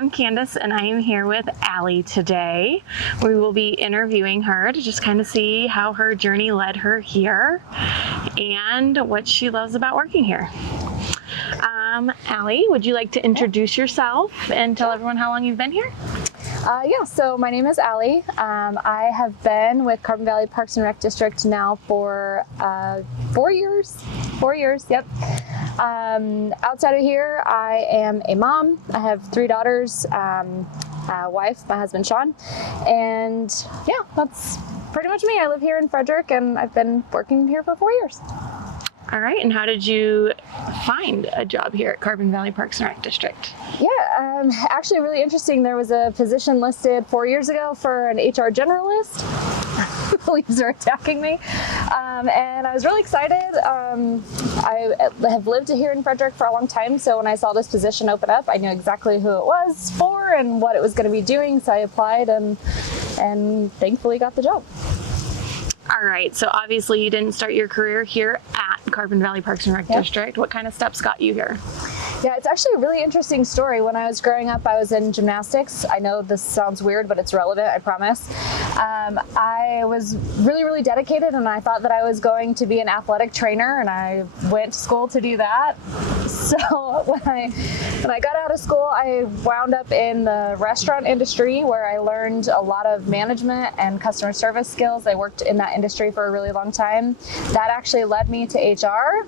I'm Candace, and I am here with Allie today. We will be interviewing her to just kind of see how her journey led her here and what she loves about working here. Allie, would you like to introduce yourself and tell everyone how long you've been here? So my name is Allie. I have been with Carbon Valley Parks and Rec District now for 4 years. 4 years, yep. Outside of here, I am a mom. I have 3 daughters, a wife, my husband Sean, and yeah, that's pretty much me. I live here in Frederick, and I've been working here for 4 years. All right, and how did you find a job here at Carbon Valley Parks and Rec District? Yeah, actually really interesting. There was a position listed 4 years ago for an HR generalist. Leaves are attacking me. And I was really excited. I have lived here in Frederick for a long time, so when I saw this position open up, I knew exactly who it was for and what it was going to be doing, so I applied and thankfully got the job. All right, so obviously you didn't start your career here at Carbon Valley Parks and Rec District. What kind of steps got you here? Yeah, it's actually a really interesting story. When I was growing up, I was in gymnastics. I know this sounds weird, but it's relevant, I promise. I was really, really dedicated, and I thought that I was going to be an athletic trainer, and I went to school to do that. So when I got out of school, I wound up in the restaurant industry, where I learned a lot of management and customer service skills. I worked in that industry for a really long time. That actually led me to HR.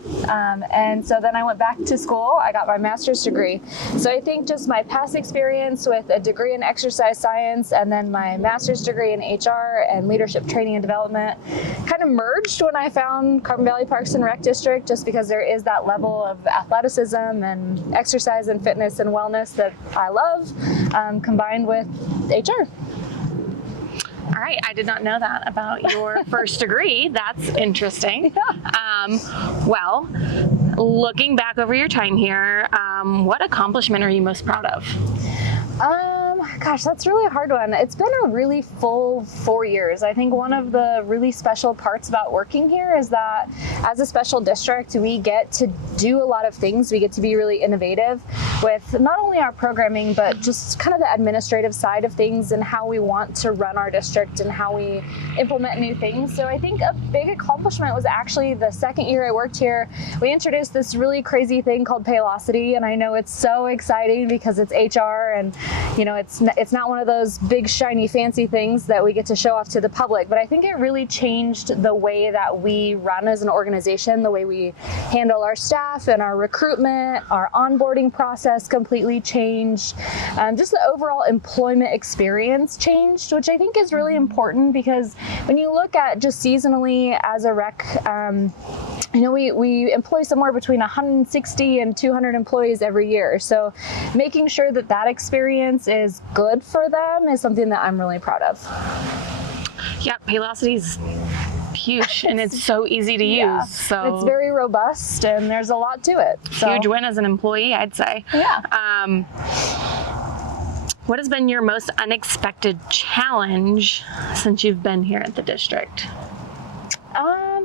And so then I went back to school. I got my master's degree. So I think just my past experience with a degree in exercise science and then my master's degree in HR and leadership training and development kind of merged when I found Carbon Valley Parks and Rec District, just because there is that level of athleticism and exercise and fitness and wellness that I love, combined with HR. All right, I did not know that about your first degree. That's interesting. Yeah. Well, looking back over your time here, what accomplishment are you most proud of? Gosh, that's really a hard one. It's been a really full 4 years. I think one of the really special parts about working here is that as a special district, we get to do a lot of things. We get to be really innovative with not only our programming, but just kind of the administrative side of things and how we want to run our district and how we implement new things. So I think a big accomplishment was actually the second year I worked here. We introduced this really crazy thing called Paylocity, and I know it's so exciting because it's HR and, you know, it's not one of those big, shiny, fancy things that we get to show off to the public, but I think it really changed the way that we run as an organization, the way we handle our staff and our recruitment, our onboarding process completely changed. Just the overall employment experience changed, which I think is really important because when you look at just seasonally as a rec, you know, we employ somewhere between 160 and 200 employees every year. So making sure that that experience is good for them is something that I'm really proud of. Yeah, Paylocity is huge and it's so easy to use. So it's very robust and there's a lot to it. So. Huge win as an employee, I'd say. Yeah. What has been your most unexpected challenge since you've been here at the district?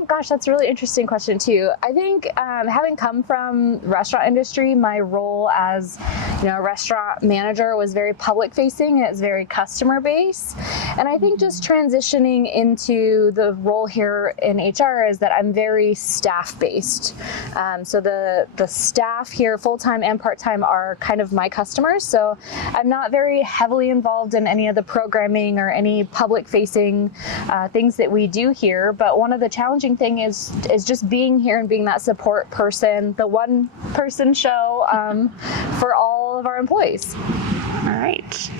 Gosh, that's a really interesting question too. I think having come from the restaurant industry, my role as a restaurant manager was very public facing. It's very customer based. And I think just transitioning into the role here in HR is that I'm very staff based. So the staff here, full-time and part-time, are kind of my customers. So I'm not very heavily involved in any of the programming or any public facing things that we do here. But one of the challenging thing is just being here and being that support person, the one person show for all of our employees. All right.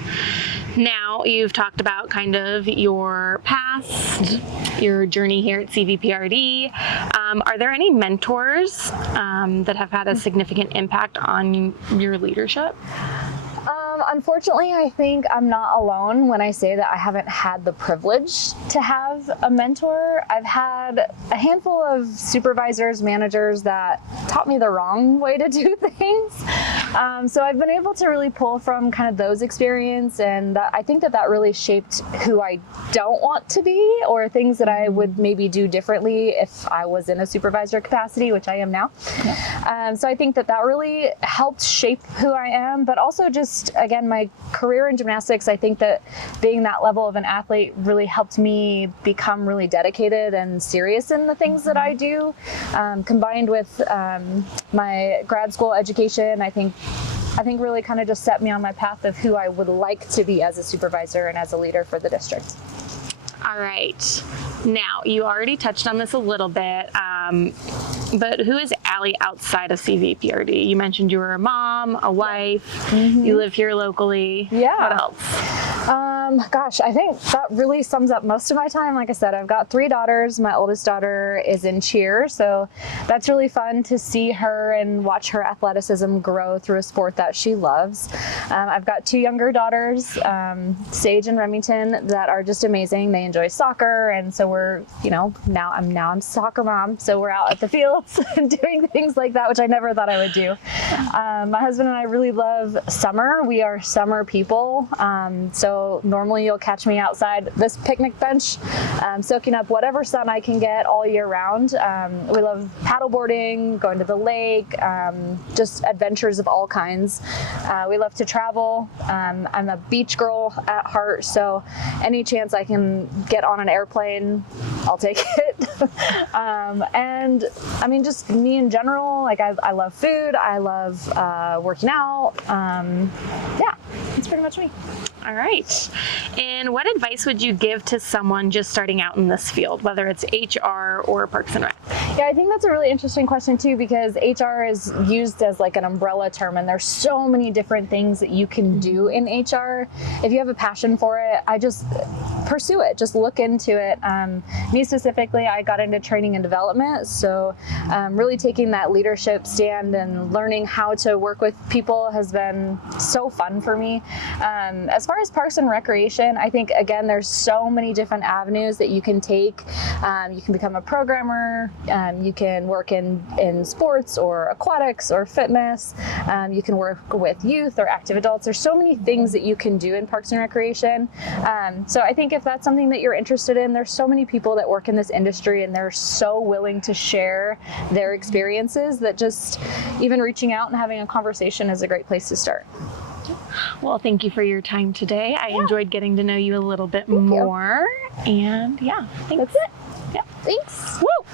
Now you've talked about kind of your past, your journey here at CVPRD. Are there any mentors that have had a significant impact on your leadership? Unfortunately, I think I'm not alone when I say that I haven't had the privilege to have a mentor. I've had a handful of supervisors, managers that taught me the wrong way to do things. So I've been able to really pull from kind of those experience, and I think that really shaped who I don't want to be, or things that I would maybe do differently if I was in a supervisor capacity, which I am now. So I think that really helped shape who I am, but also just, again, my career in gymnastics, I think that being that level of an athlete really helped me become really dedicated and serious in the things that I do. Combined with my grad school education, I think really kind of just set me on my path of who I would like to be as a supervisor and as a leader for the district. All right. Now, you already touched on this a little bit, but who is Allie outside of CVPRD? You mentioned you were a mom, a wife, you live here locally. Yeah. What else? Gosh, I think that really sums up most of my time. Like I said, I've got 3 daughters. My oldest daughter is in cheer, so that's really fun to see her and watch her athleticism grow through a sport that she loves. I've got 2 younger daughters, Sage and Remington, that are just amazing. They enjoy soccer, and so we're, now I'm soccer mom, so we're out at the fields and doing things like that, which I never thought I would do. My husband and I really love summer. We are summer people, so normally you'll catch me outside this picnic bench, soaking up whatever sun I can get all year round. We love paddleboarding, going to the lake, just adventures of all kinds. We love to travel. I'm a beach girl at heart, so any chance I can get on an airplane, I'll take it. And I mean, just me in general, like I love food, I love working out. Yeah, that's pretty much me. All right. And what advice would you give to someone just starting out in this field, whether it's HR or Parks and Rec? Yeah, I think that's a really interesting question too, because HR is used as like an umbrella term, and there's so many different things that you can do in HR. If you have a passion for it, I just pursue it, just look into it. Me specifically, I got into training and development, so really taking that leadership stand and learning how to work with people has been so fun for me. As far as Parks and Recreation, I think, again, there's so many different avenues that you can take. You can become a programmer, you can work in sports or aquatics or fitness, you can work with youth or active adults. There's so many things that you can do in Parks and Recreation. So I think if that's something that you're interested in, there's so many people that work in this industry, and they're so willing to share their experiences that just even reaching out and having a conversation is a great place to start. Well, thank you for your time today. I enjoyed getting to know you a little bit more. And yeah, thanks. That's it. Yeah. Thanks. Woo!